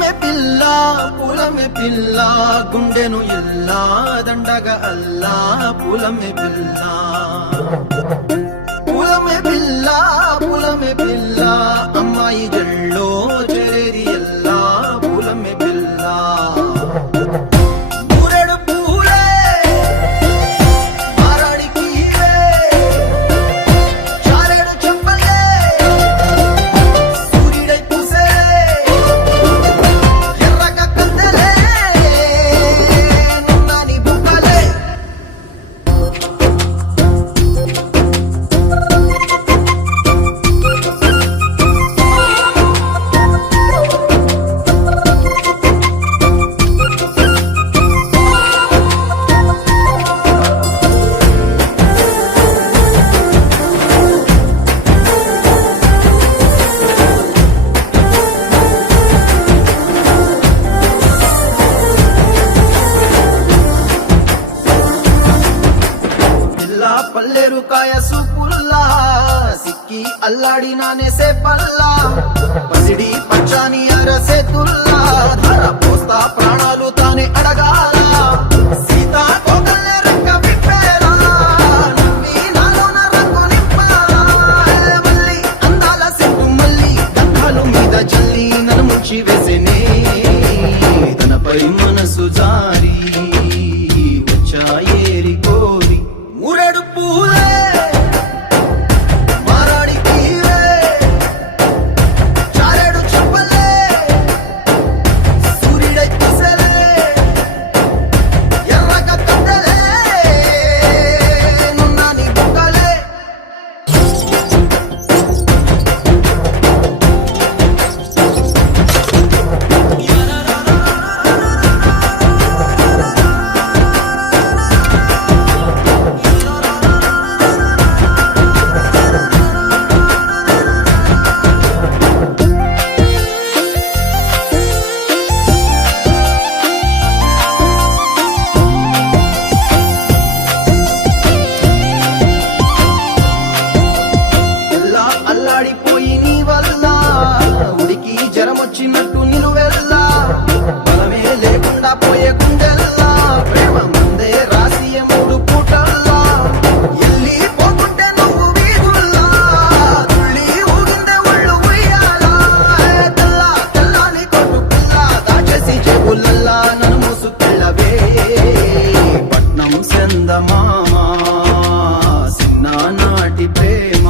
పూలమే పిల్ల గుండెను ఇల్లా దండగా అల్లా పూలమే పిల్ల పూలమే పిల్ల అమ్మాయి జల్లో చేరేది ఎల్లా పూలమే పిల్ల మూరెడు పూలే మారాడికి చారెడు చెప్పలే సూర్యుడై పూసే ఎర్రగా కందలే నున్నాని బుక్కలే పల్లేరు కాయ సూపుల్లా సిక్కి అల్లాడి నానేసే పల్లా పసిడి పచ్చాని అరసే తుల్లా ధర పోస్తా ప్రాణాలు తానే అడగాల సీతా కోకల్లే రెక్క విప్పేలా నవ్వి నాలోన రంగు నింపాలా మల్లి అందాల సెట్టు మల్లి గంధాలు మీద జల్లి నన్ను ముంచి వేసేనే తనపై మనసు జారి వచ్చాయేరి కోరి మూరెడు పూలే మారాడికి చారెడు చెప్పలే సూర్యుడై పూసలే ఎర్రగా కందలే నున్నాని బుక్కలే అల్లాడిపోయి నీ వల్ల ఉడికి జరమొచ్చినట్టు నిలువెల్లా బలమే లేకుండా పోయే గుండెల్లా ప్రేమ ముందే రాసియ మూడు పూటల్లా ఎల్లి పోతుంటే నువ్వు వీధుల్లా తుళ్ళి ఊగిందే ఒళ్ళు ఉయ్యాలా తెల్లని కొట్టు పిల్ల దాచేసి చెవులల్లా నన్ను మూసుకెళ్ళవే పట్నం చందమామ చిన్ననాటి ప్రేమ